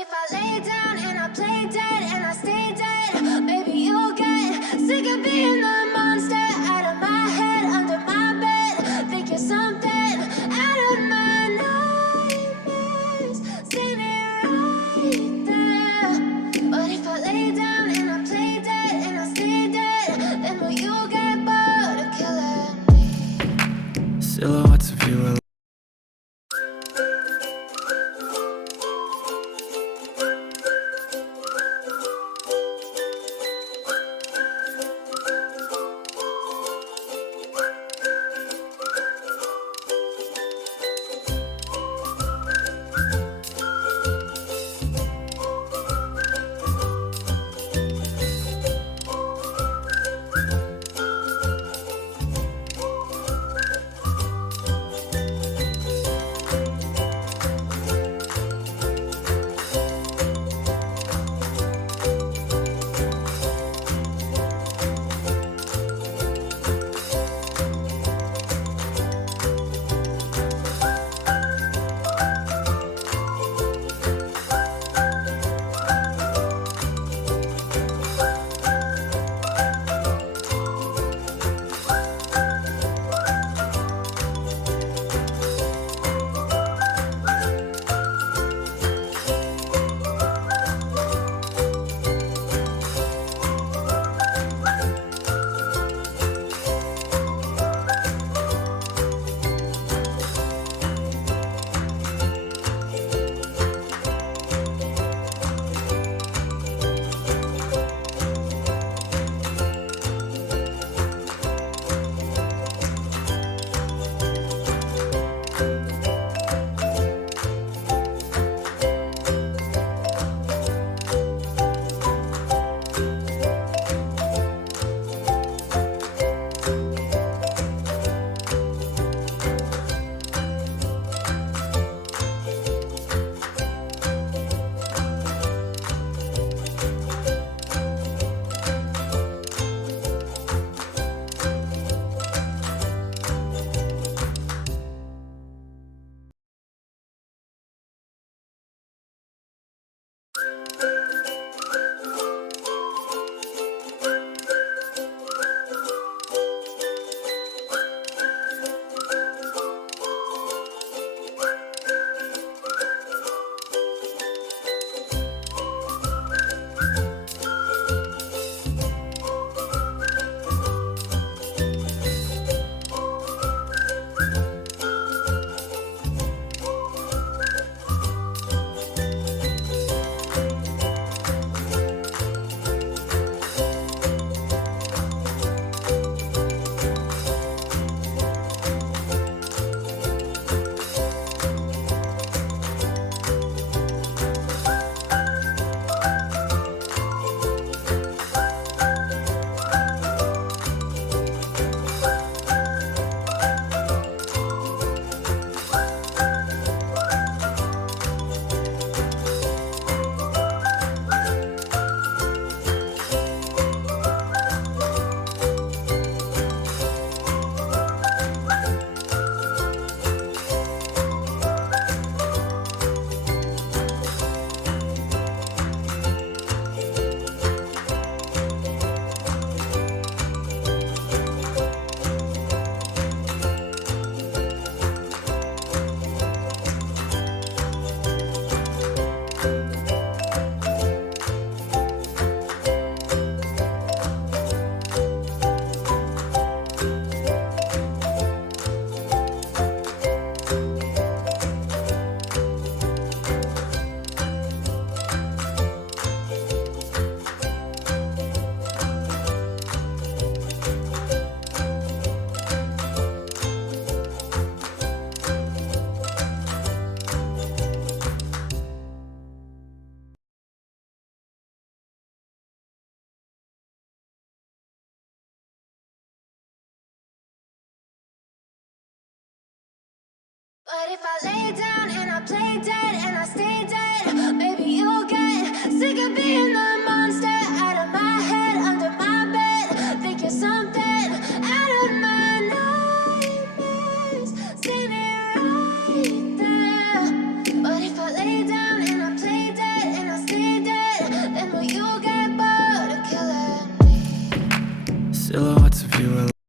if I lay down and I play dead and I stay dead, maybe you'll get sick of being the monster out of my head, under my bed. Think you're something out of my nightmares, standing right there. But if I lay down and I play dead and I stay dead, then will you get bored of killing me? Silhouettes of you. But if I lay down and I play dead and I stay dead, maybe you'll get sick of being the monster out of my head, under my bed. Think you're something out of my nightmares, standing right there. But if I lay down and I play dead silhouettes of you are